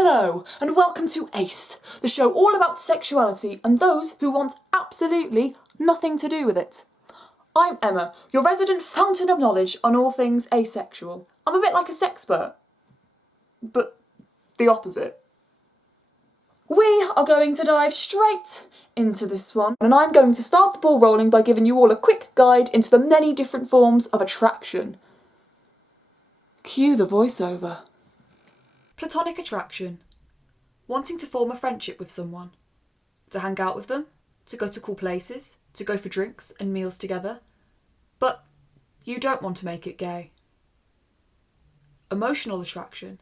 Hello, and welcome to ACE, the show all about sexuality and those who want absolutely nothing to do with it. I'm Emma, your resident fountain of knowledge on all things asexual. I'm a bit like a sexpert, but the opposite. We are going to dive straight into this one, and I'm going to start the ball rolling by giving you all a quick guide into the many different forms of attraction. Cue the voiceover. Platonic attraction. Wanting to form a friendship with someone. To hang out with them, to go to cool places, to go for drinks and meals together. But you don't want to make it gay. Emotional attraction.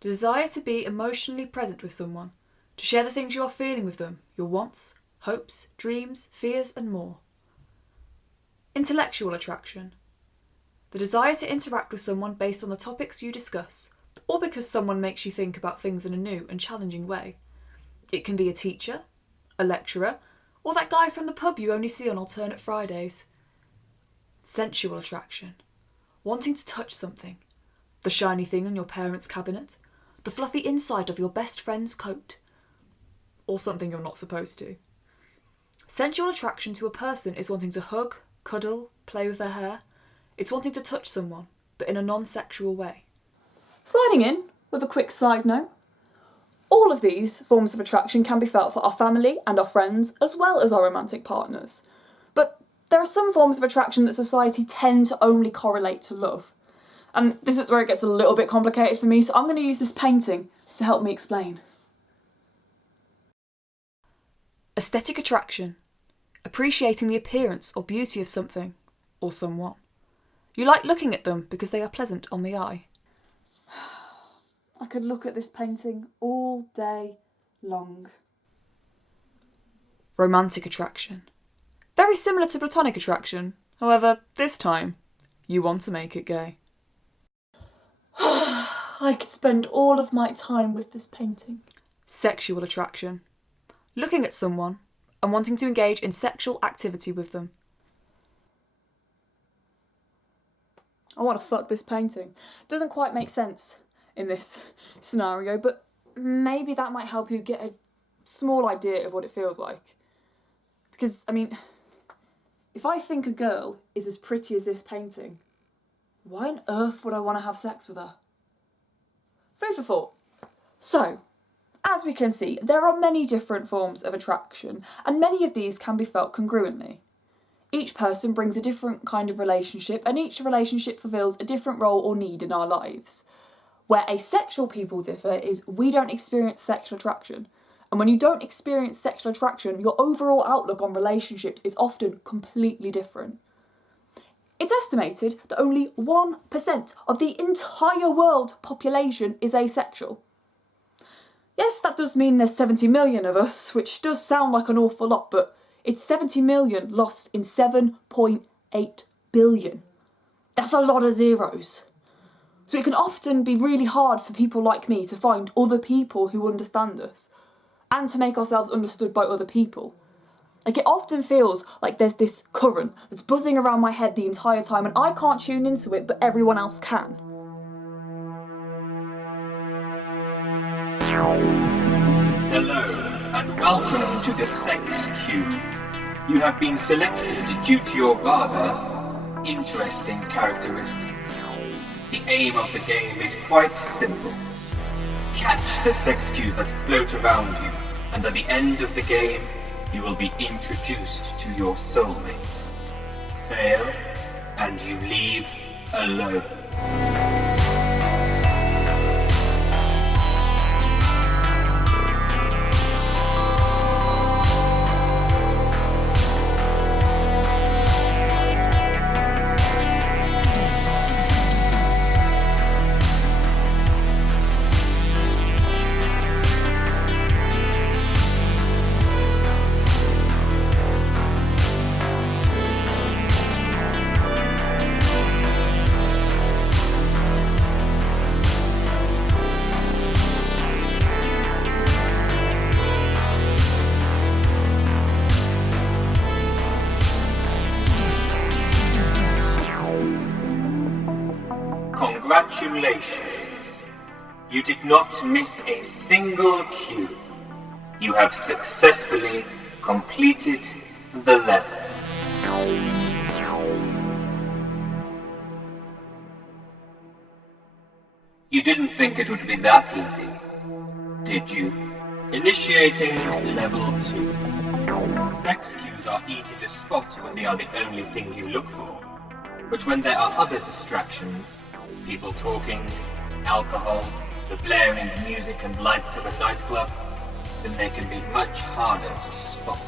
The desire to be emotionally present with someone, to share the things you are feeling with them, your wants, hopes, dreams, fears and more. Intellectual attraction. The desire to interact with someone based on the topics you discuss, or because someone makes you think about things in a new and challenging way. It can be a teacher, a lecturer, or that guy from the pub you only see on alternate Fridays. Sensual attraction. Wanting to touch something. The shiny thing in your parents' cabinet, the fluffy inside of your best friend's coat, or something you're not supposed to. Sensual attraction to a person is wanting to hug, cuddle, play with their hair. It's wanting to touch someone, but in a non-sexual way. Sliding in with a quick side note, all of these forms of attraction can be felt for our family and our friends as well as our romantic partners. But there are some forms of attraction that society tend to only correlate to love. And this is where it gets a little bit complicated for me, so I'm going to use this painting to help me explain. Aesthetic attraction. Appreciating the appearance or beauty of something or someone. You like looking at them because they are pleasant on the eye. I could look at this painting all day long. Romantic attraction. Very similar to platonic attraction, however, this time, you want to make it gay. I could spend all of my time with this painting. Sexual attraction. Looking at someone and wanting to engage in sexual activity with them. I want to fuck this painting. Doesn't quite make sense in this scenario, but maybe that might help you get a small idea of what it feels like. Because, I mean, if I think a girl is as pretty as this painting, why on earth would I want to have sex with her? Food for thought. So, as we can see, there are many different forms of attraction, and many of these can be felt congruently. Each person brings a different kind of relationship, and each relationship fulfills a different role or need in our lives. Where asexual people differ is we don't experience sexual attraction. And when you don't experience sexual attraction, your overall outlook on relationships is often completely different. It's estimated that only 1% of the entire world population is asexual. Yes, that does mean there's 70 million of us, which does sound like an awful lot, but it's 70 million lost in 7.8 billion. That's a lot of zeros. So it can often be really hard for people like me to find other people who understand us and to make ourselves understood by other people. Like, it often feels like there's this current that's buzzing around my head the entire time and I can't tune into it, but everyone else can. Hello, and welcome to the Sex Cube. You have been selected due to your rather interesting characteristics. The aim of the game is quite simple. Catch the sex cues that float around you, and at the end of the game, you will be introduced to your soulmate. Fail, and you leave alone. Congratulations! You did not miss a single cue. You have successfully completed the level. You didn't think it would be that easy, did you? Initiating level 2. Sex cues are easy to spot when they are the only thing you look for. But when there are other distractions, people talking, alcohol, the blaring music and lights of a nightclub, then they can be much harder to spot.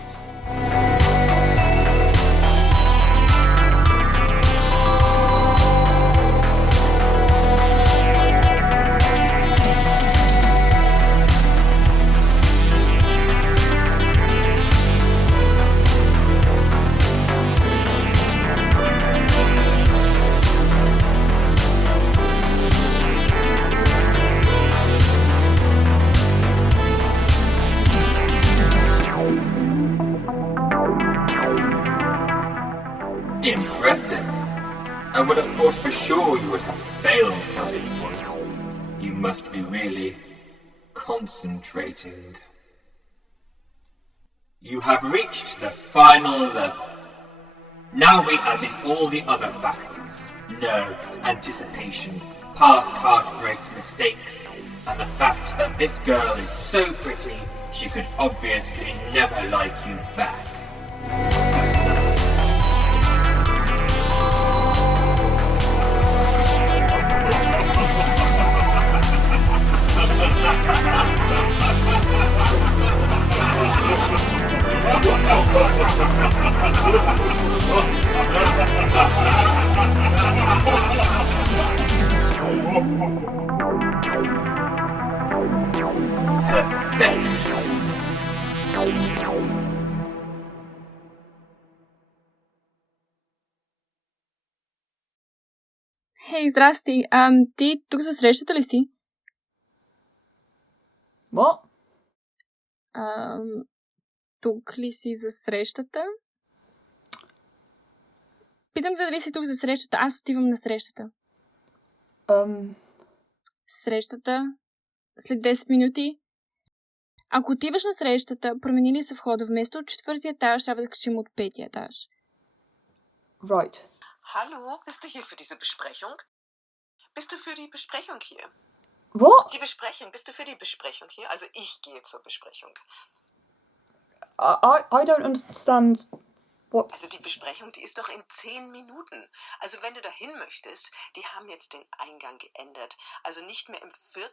Impressive. I would have thought for sure you would have failed by this point. You must be really concentrating. You have reached the final level. Now we add in all the other factors: nerves, anticipation, past heartbreaks, mistakes, and the fact that this girl is so pretty she could obviously never like you back. Pathetic. Хей, здрасти. Ти тук за срещата ли си? What? Тук ли си за срещата? Питам те дали си тук за срещата. Аз отивам на срещата. Срещата след 10 минути. Ако отиваш на срещата, промени ли се входа? Вместо от 4-ти етаж, трябва да качим от 5-ти етаж. Right. Hallo, bist du hier für diese Besprechung? Bist du für die Besprechung hier? What? Die Besprechung, bist du für die Besprechung hier? Also ich gehe zur Besprechung. I don't understand what's... Also die Besprechung, die ist doch in 10 Minuten. Also wenn du dahin möchtest, die haben jetzt den Eingang geändert. Also nicht mehr im 4.,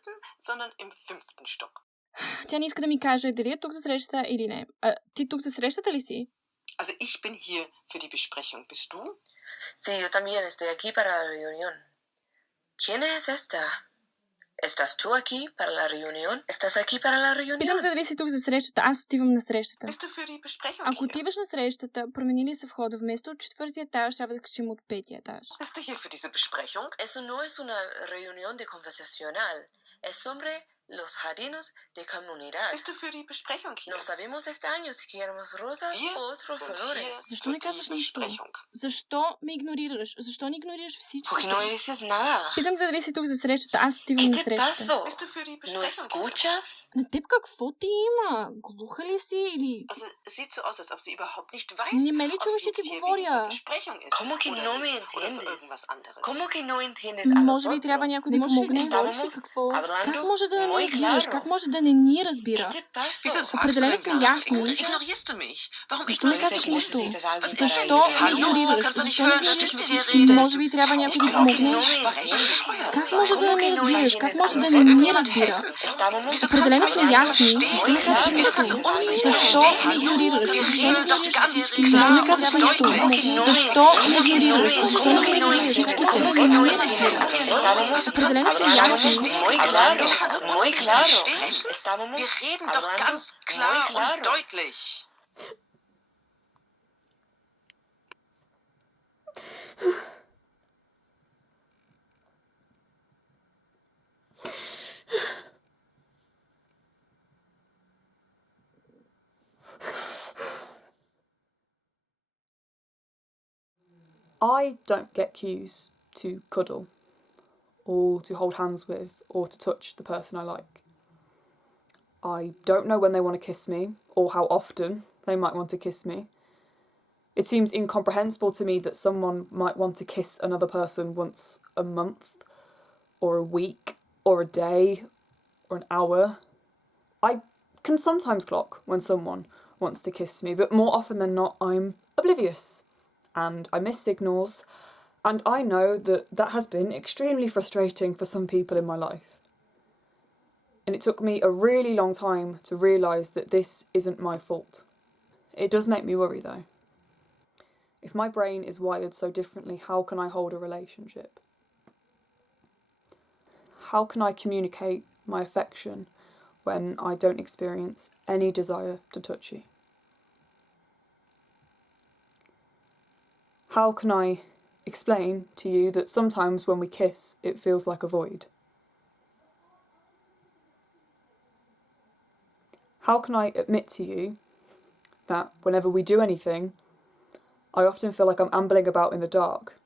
sondern im 5. Stock. Тя не иска да ми каже дали е тук за срещата или не. Ти тук за срещата ли си? Also ich bin hier für die Besprechung. Bist du? Sí, yo también estoy aquí para la reunión. ¿Quién es esta? ¿Estás tú aquí para la reunión? ¿Estás aquí para la reunión? Питам те дали си тук за срещата. Аз отивам на срещата. Bist du für die Besprechung Ако hier? отиваш на срещата, промени ли се входа? Вместо от 4-ти етаж, трябва да качим от 5-ти етаж. Bist du hier für diese Besprechung? Eso no es una reunión de conversacional. Es sobre los jardines de comunidad. Bist du für die Besprechung hier? No sabemos este año si queremos rosas Wir o otros sind colores. hier Защо für не казваш die нищо? Besprechung. Защо ме игнорираш? Защо не игнорираш всички? ¿Por qué no me dices nada? Питам те дали си тук за срещата. Аз отивам ¿Qué на te срещата. pasó? Bist du für die ¿No Besprechung hier? escuchas? На теб какво ти има? Глуха ли си или... Also, es sieht so aus, als ob sie überhaupt nicht weiß, Не ме ли ob чуваш, sie че jetzt ти hier wegen говоря? dieser Besprechung ist ¿Cómo que oder no me nicht, oder für entiendes? irgendwas anderes. ¿Cómo que no entiendes a Може би трябва nosotros? някой да ни помогне. Estábamos Какво? hablando Как може да не ме muy разбираш? claro. Как може да не ни разбира? ¿Qué te pasó? Wieso sagst du Определено denn сме gar nichts? ясни. Ignorierst du mich? Warum Защо не ignorierst казваш du mich? нищо? Was ist Защо denn ме mit dir? игнорираш? Kannst du nicht Защо не hören, dass гледаш ich mit dir всички? rede? Може би трябва някой да Ich glaube, помогне. dieses Gespräch ist bescheuert. Как може да не ме разбираш? Как може да Muss не dir ни irgendjemand разбира? helfen? Estábamos Wieso Определено kannst du сме das nicht ясни. verstehen? Защо не казваш Wieso нищо? kannst du uns nicht Защо verstehen? ме игнорираш? Wir Защо не reden doch гледаш ganz всички? klar Защо не und казваш нищо? deutlich. Защо ме игнорираш? Защо не ме разбираш? Как може да не ме разбира? Определено сме ясни. muy claro, muy claro. Estábamos Wir reden doch hablando ganz klar muy claro. und deutlich. I don't get cues to cuddle or to hold hands with, or to touch the person I like. I don't know when they want to kiss me, or how often they might want to kiss me. It seems incomprehensible to me that someone might want to kiss another person once a month, or a week, or a day, or an hour. I can sometimes clock when someone wants to kiss me, but more often than not, I'm oblivious, and I miss signals, and I know that that has been extremely frustrating for some people in my life. And it took me a really long time to realise that this isn't my fault. It does make me worry though. If my brain is wired so differently, how can I hold a relationship? How can I communicate my affection when I don't experience any desire to touch you? How can I explain to you that sometimes when we kiss, it feels like a void? How can I admit to you that whenever we do anything, I often feel like I'm ambling about in the dark,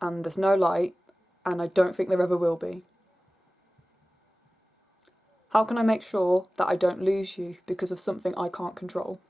and there's no light, and I don't think there ever will be? How can I make sure that I don't lose you because of something I can't control?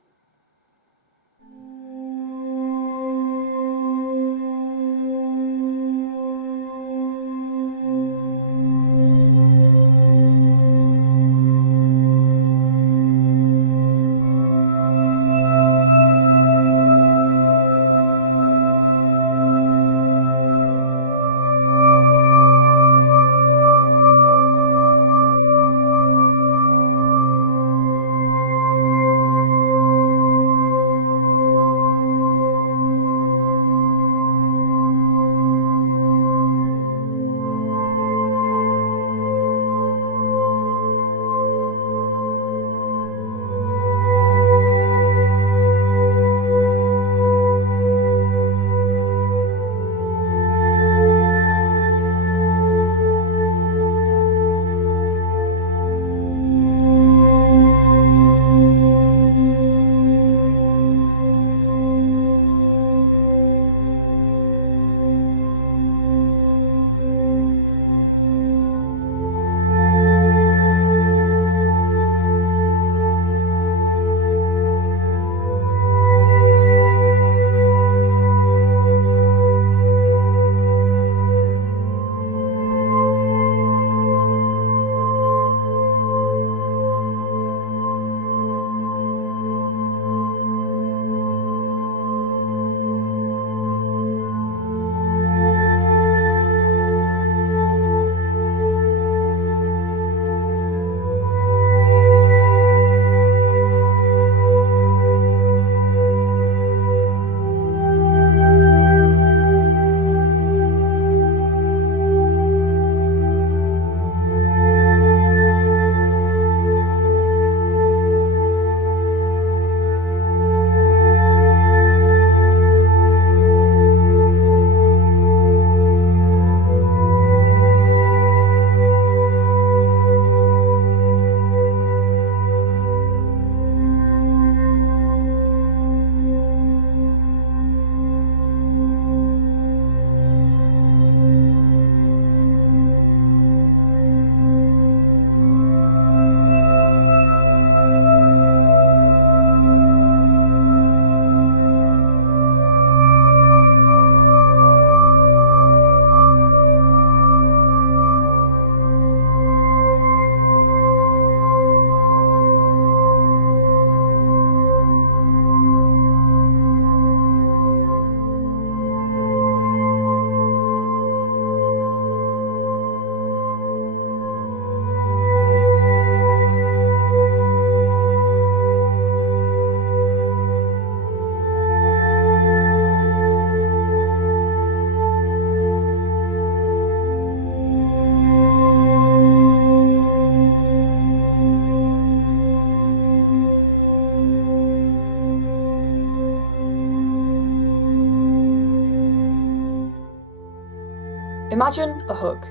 Imagine a hug.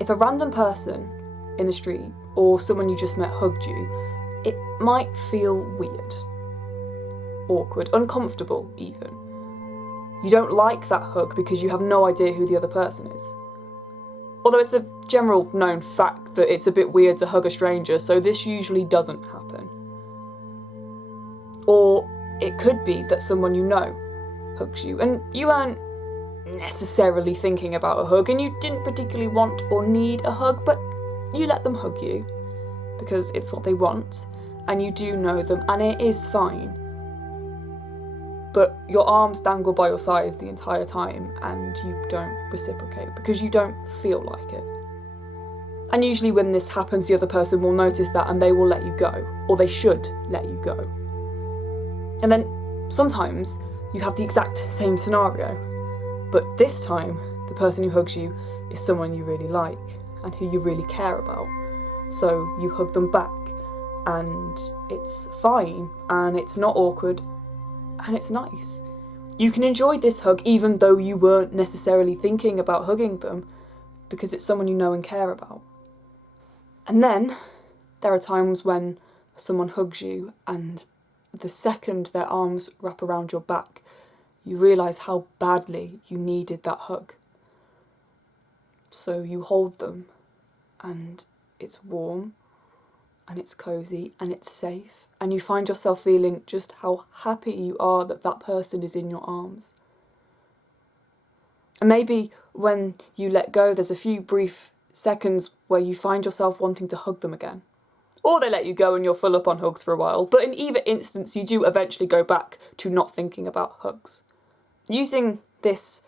If a random person in the street or someone you just met hugged you, it might feel weird, awkward, uncomfortable even. You don't like that hug because you have no idea who the other person is. Although it's a general known fact that it's a bit weird to hug a stranger, so this usually doesn't happen. Or it could be that someone you know hugs you, and you aren't necessarily thinking about a hug, and you didn't particularly want or need a hug, but you let them hug you because it's what they want, and you do know them, and it is fine. But your arms dangle by your sides the entire time, and you don't reciprocate because you don't feel like it. And usually when this happens, the other person will notice that and they will let you go, or they should let you go. And then sometimes you have the exact same scenario, but this time the person who hugs you is someone you really like and who you really care about. So you hug them back, and it's fine, and it's not awkward, and it's nice. You can enjoy this hug even though you weren't necessarily thinking about hugging them, because it's someone you know and care about. And then there are times when someone hugs you, and the second their arms wrap around your back, you realise how badly you needed that hug. So you hold them, and it's warm, and it's cosy, and it's safe, and you find yourself feeling just how happy you are that that person is in your arms. And maybe when you let go, there's a few brief seconds where you find yourself wanting to hug them again. Or they let you go and you're full up on hugs for a while, but in either instance you do eventually go back to not thinking about hugs. Using this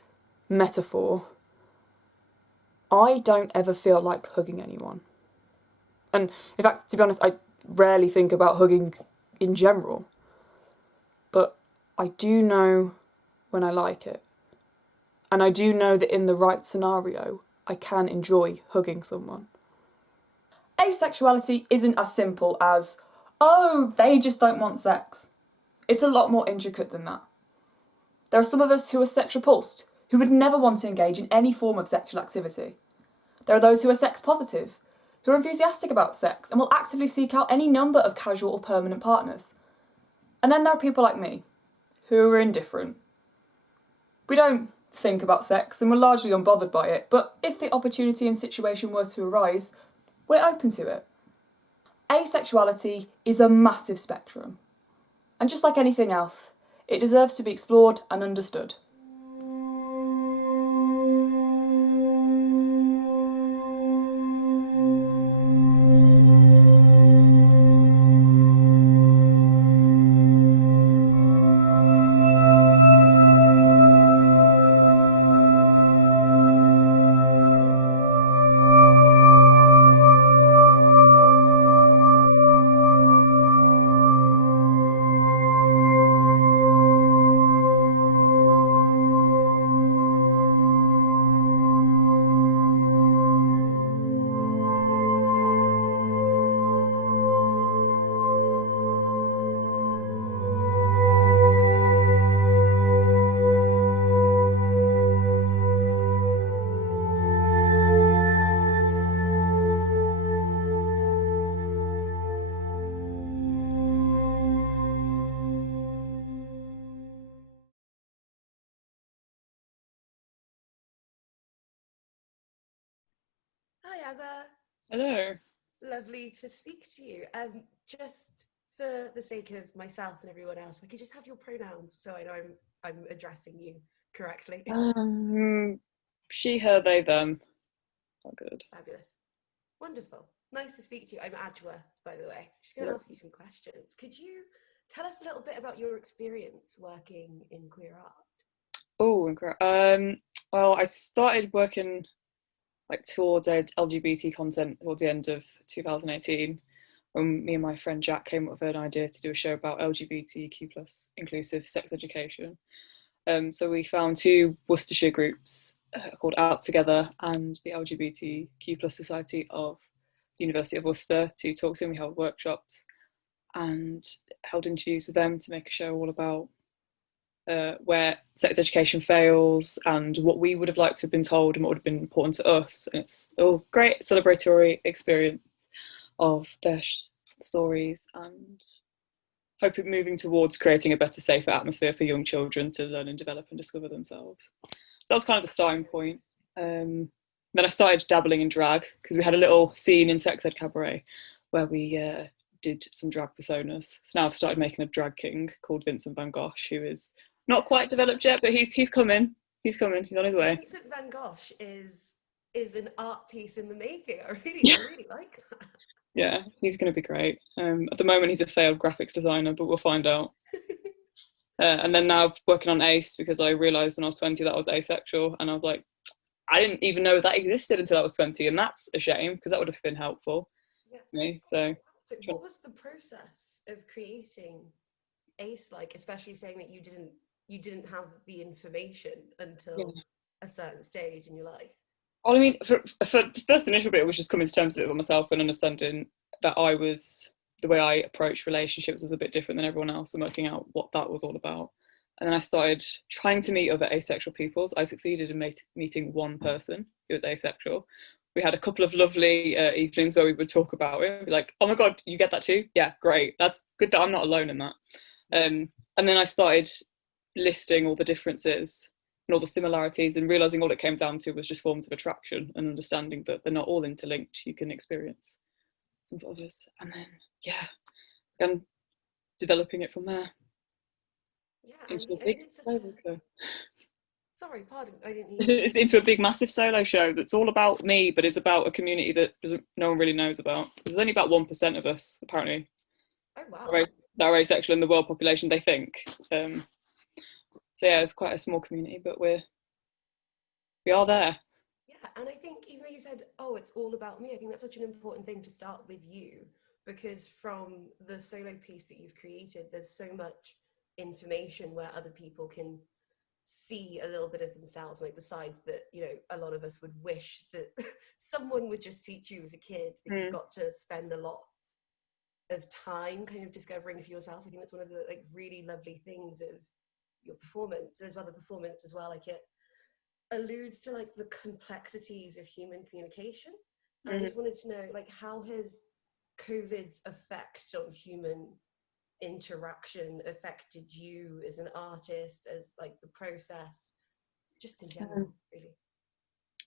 metaphor, I don't ever feel like hugging anyone. And in fact, to be honest, I rarely think about hugging in general. But I do know when I like it. And I do know that in the right scenario, I can enjoy hugging someone. Asexuality isn't as simple as, oh, they just don't want sex. It's a lot more intricate than that. There are some of us who are sex repulsed, who would never want to engage in any form of sexual activity. There are those who are sex positive, who are enthusiastic about sex and will actively seek out any number of casual or permanent partners. And then there are people like me, who are indifferent. We don't think about sex and we're largely unbothered by it, but if the opportunity and situation were to arise, we're open to it. Asexuality is a massive spectrum, and just like anything else, it deserves to be explored and understood. Hi, Emma. Hello. Lovely to speak to you. Just for the sake of myself and everyone else, I could just have your pronouns so I know I'm addressing you correctly. She, her, they, them. Oh, good. Fabulous. Wonderful. Nice to speak to you. I'm Adwa, by the way. Just going to ask you some questions. Could you tell us a little bit about your experience working in queer art? Oh, incredible. Well, I started working towards LGBT content towards the end of 2018 when me and my friend Jack came up with an idea to do a show about LGBTQ plus inclusive sex education. So we found two Worcestershire groups called Out Together and the LGBTQ plus Society of the University of Worcester to talk to them. We held workshops and held interviews with them to make a show all about where sex education fails and what we would have liked to have been told and what would have been important to us. And it's a great celebratory experience of their stories and hoping moving towards creating a better, safer atmosphere for young children to learn and develop and discover themselves. So that was kind of the starting point. Then I started dabbling in drag because we had a little scene in Sex Ed Cabaret where we did some drag personas. So now I've started making a drag king called Vincent van Gogh, who is not quite developed yet, but he's coming. He's coming. He's on his way. Vincent van Gogh is an art piece in the making. I Yeah. really like that. Yeah, he's going to be great. At the moment, he's a failed graphics designer, but we'll find out. And then now working on Ace, because I realised when I was 20 that I was asexual, and I was like, I didn't even know that existed until I was 20, and that's a shame because that would have been helpful for me. So what was the process of creating Ace like, especially saying that you didn't have the information until a certain stage in your life? Well, I mean, for the first initial bit, it was just coming to terms with it with myself and understanding that the way I approached relationships was a bit different than everyone else, and working out what that was all about. And then I started trying to meet other asexual peoples. I succeeded in meeting one person who was asexual. We had a couple of lovely evenings where we would talk about it. Be like, oh my God, you get that too? Yeah, great. That's good that I'm not alone in that. And then I started listing all the differences and all the similarities, and realising all it came down to was just forms of attraction and understanding that they're not all interlinked. You can experience some others. And then, and developing it from there. Into a big solo show. Sorry, pardon, I didn't hear you. Into a big, massive solo show that's all about me, but it's about a community that no one really knows about. There's only about 1% of us, apparently. Oh, wow. That are asexual in the world population, they think. So yeah, it's quite a small community, but we are there. Yeah, and I think even though you said, oh, it's all about me, I think that's such an important thing to start with you, because from the solo piece that you've created, there's so much information where other people can see a little bit of themselves, like the sides that, you know, a lot of us would wish that someone would just teach you as a kid, that you've got to spend a lot of time kind of discovering for yourself. I think that's one of the like really lovely things of your performance as well. The performance as well, like it alludes to like the complexities of human communication. And I just wanted to know, like, how has COVID's effect on human interaction affected you as an artist, as like the process, just in general, really?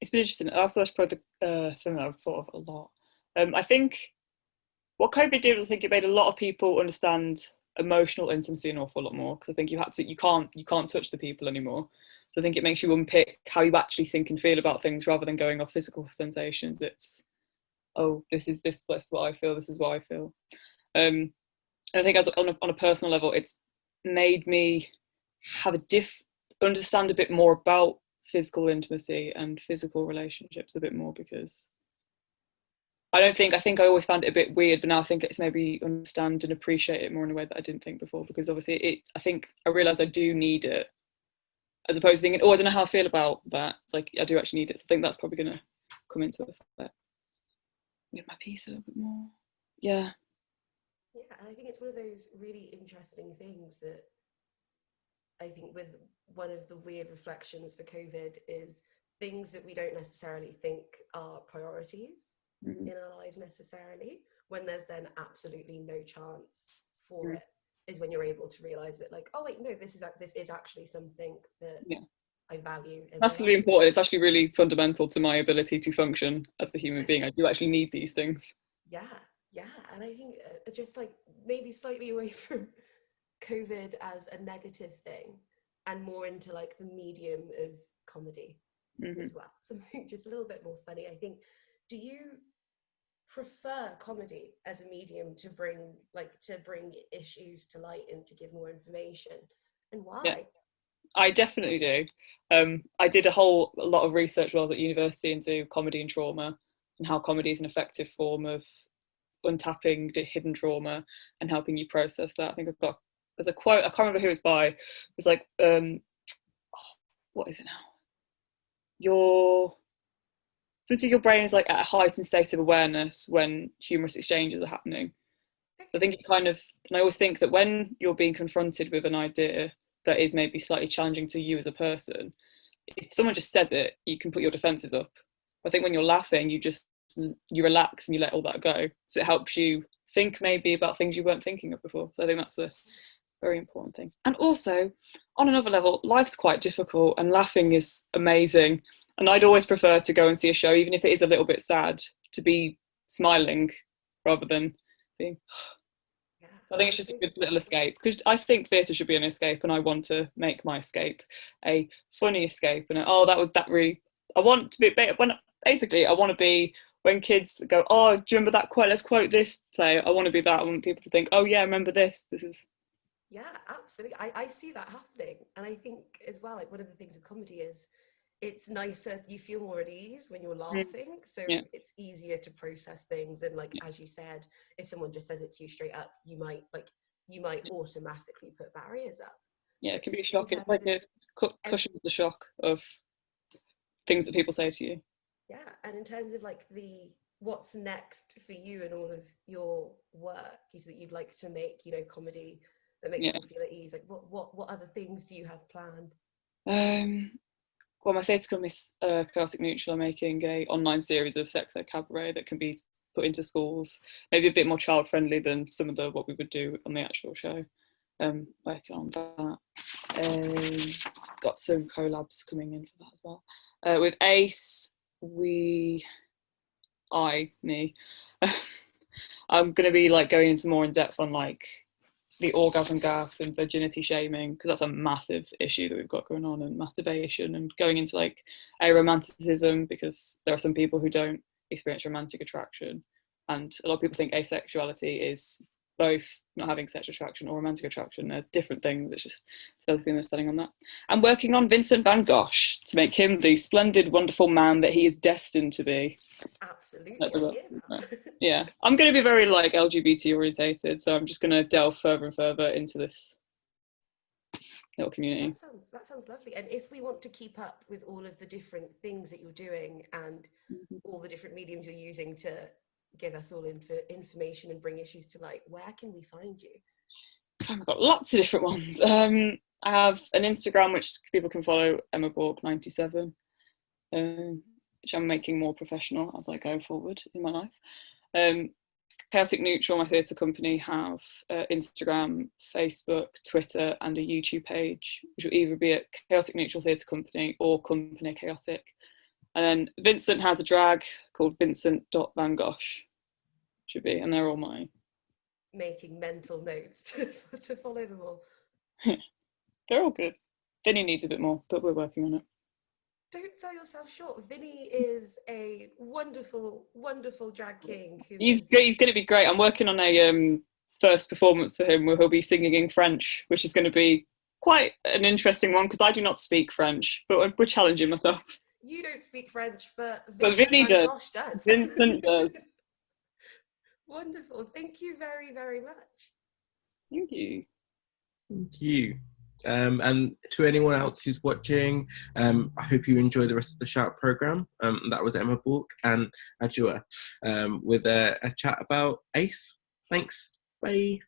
It's been interesting. Also, that's probably the thing that I've thought of a lot. I think what COVID did was, I think it made a lot of people understand emotional intimacy an awful lot more, because I think you can't touch the people anymore. So I think it makes you unpick how you actually think and feel about things rather than going off physical sensations. It's, oh, this is what I feel, this is what I feel. And I think on a personal level, it's made me have understand a bit more about physical intimacy and physical relationships a bit more, because I think I always found it a bit weird, but now I think it's maybe understand and appreciate it more in a way that I didn't think before, because obviously I think I realised I do need it, as opposed to thinking, oh, I don't know how I feel about that. It's like, I do actually need it. So I think that's probably going to come into effect. Get my piece a little bit more. Yeah, and I think it's one of those really interesting things that I think with one of the weird reflections for COVID is things that we don't necessarily think are priorities in our lives necessarily, when there's then absolutely no chance for it, is when you're able to realize that, like, oh wait, no, this is actually something that I value. That's really important. It's actually really fundamental to my ability to function as the human being. I do actually need these things. Yeah, and I think just like maybe slightly away from COVID as a negative thing and more into like the medium of comedy as well, something just a little bit more funny. I think, do you prefer comedy as a medium to bring issues to light and to give more information, and why? Yeah, I definitely do. I did a lot of research while I was at university into comedy and trauma, and how comedy is an effective form of untapping hidden trauma and helping you process that. I think there's a quote, I can't remember who it's by. It was like, what is it now? Your brain is like at a heightened state of awareness when humorous exchanges are happening. I think it kind of, and I always think that when you're being confronted with an idea that is maybe slightly challenging to you as a person, if someone just says it, you can put your defences up. I think when you're laughing, you relax and you let all that go. So it helps you think maybe about things you weren't thinking of before. So I think that's a very important thing. And also, on another level, life's quite difficult and laughing is amazing. And I'd always prefer to go and see a show, even if it is a little bit sad, to be smiling rather than being... I think it's just a good little escape, because I think theatre should be an escape, and I want to make my escape a funny escape. And I want to be, basically I want to be, when kids go, oh, do you remember that quote? Let's quote this play. I want to be that. I want people to think, oh yeah, I remember this. This is... Yeah, absolutely. I see that happening. And I think as well, like one of the things of comedy is it's nicer, you feel more at ease when you're laughing. So Yeah. it's easier to process things. And like, as you said, if someone just says it to you straight up, you might automatically put barriers up. Yeah, it can be a shock. It's like a cushion of the shock of things that people say to you. Yeah, and in terms of like what's next for you and all of your work, is that you'd like to make, comedy that makes people feel at ease. Like what other things do you have planned? Well, my theatre company, Chaotic Neutral, are making a online series of sex ed cabaret that can be put into schools, maybe a bit more child friendly than some of what we would do on the actual show. Working on that. Got some collabs coming in for that as well. With Ace, I'm going to be like going into more in depth on like the orgasm gap and virginity shaming, because that's a massive issue that we've got going on, and masturbation, and going into like aromanticism, because there are some people who don't experience romantic attraction, and a lot of people think asexuality is both not having sexual attraction or romantic attraction. They're different things. It's just developing the studying on that. I'm working on Vincent van Gogh to make him the splendid, wonderful man that he is destined to be. Absolutely, I hear that. Yeah, I'm going to be very like LGBT orientated, so I'm just going to delve further and further into this little community. That sounds lovely. And if we want to keep up with all of the different things that you're doing and all the different mediums you're using to give us all information and bring issues to light, where can we find you? I've got lots of different ones. I have an Instagram which people can follow, Emma Bourke 97, which I'm making more professional as I go forward in my life. Chaotic Neutral, my theatre company, have Instagram, Facebook, Twitter, and a YouTube page, which will either be at Chaotic Neutral Theatre Company or Company Chaotic. And then Vincent has a drag called Vincent.vangosh, should be, and they're all mine. Making mental notes to follow them all. They're all good. Vinny needs a bit more, but we're working on it. Don't sell yourself short. Vinny is a wonderful, wonderful drag king. He's going to be great. I'm working on a first performance for him where he'll be singing in French, which is going to be quite an interesting one, because I do not speak French, but we're challenging myself. You don't speak French, but Vinny does. Vincent does. Wonderful. Thank you very, very much. Thank you. Thank you. And to anyone else who's watching, I hope you enjoy the rest of the Shout programme. That was Emma Bourke and Adjua with a chat about Ace. Thanks. Bye.